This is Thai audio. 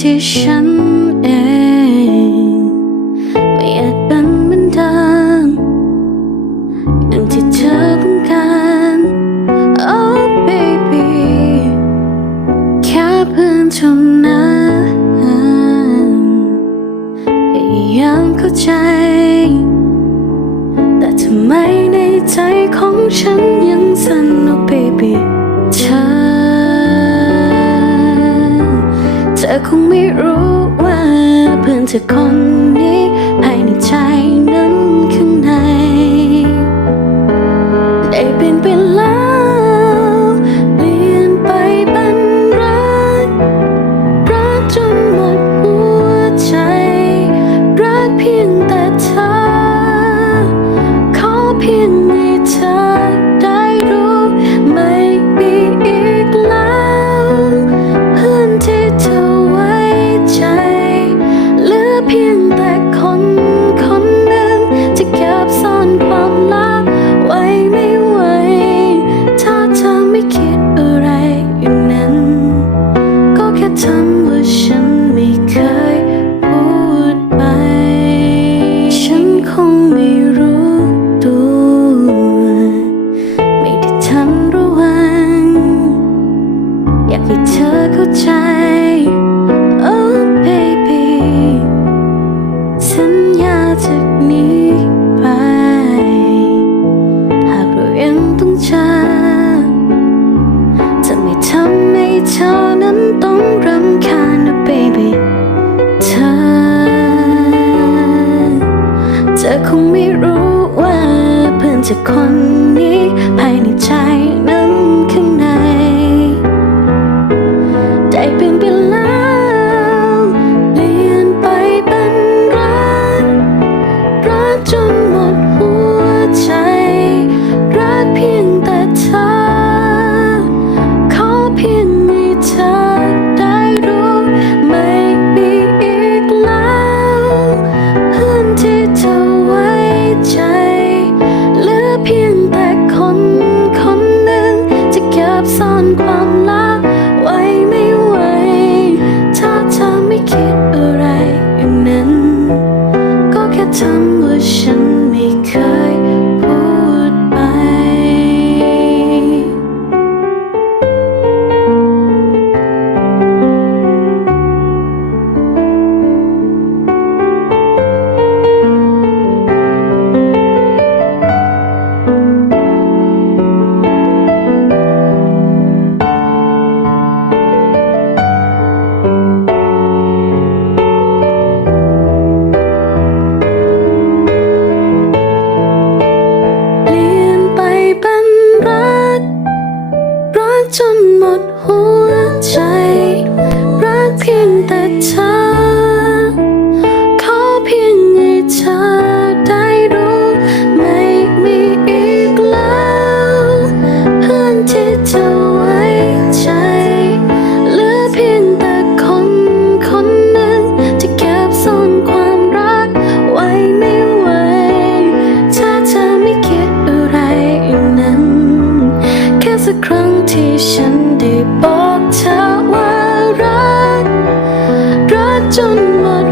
ที่ฉันเอง ไม่อาจเป็นเหมือนเดิมอย่างที่เธอต้องการ Oh baby แค่เพื่อนชน ธอคงไม่รู้ว่าเพื่อนเธอคนนี้ภายในใจนั้นข้างใน ได้เป็นเป็นล้ว เข้าใจ Oh baby สัญญาจามีไป หากเรายังต้องจากจะไม่ทำให้เธอนั้นต้องรำคาญนะ baby เธอคงไม่รู้ว่าเพื่อนจะคน pin জন্মানো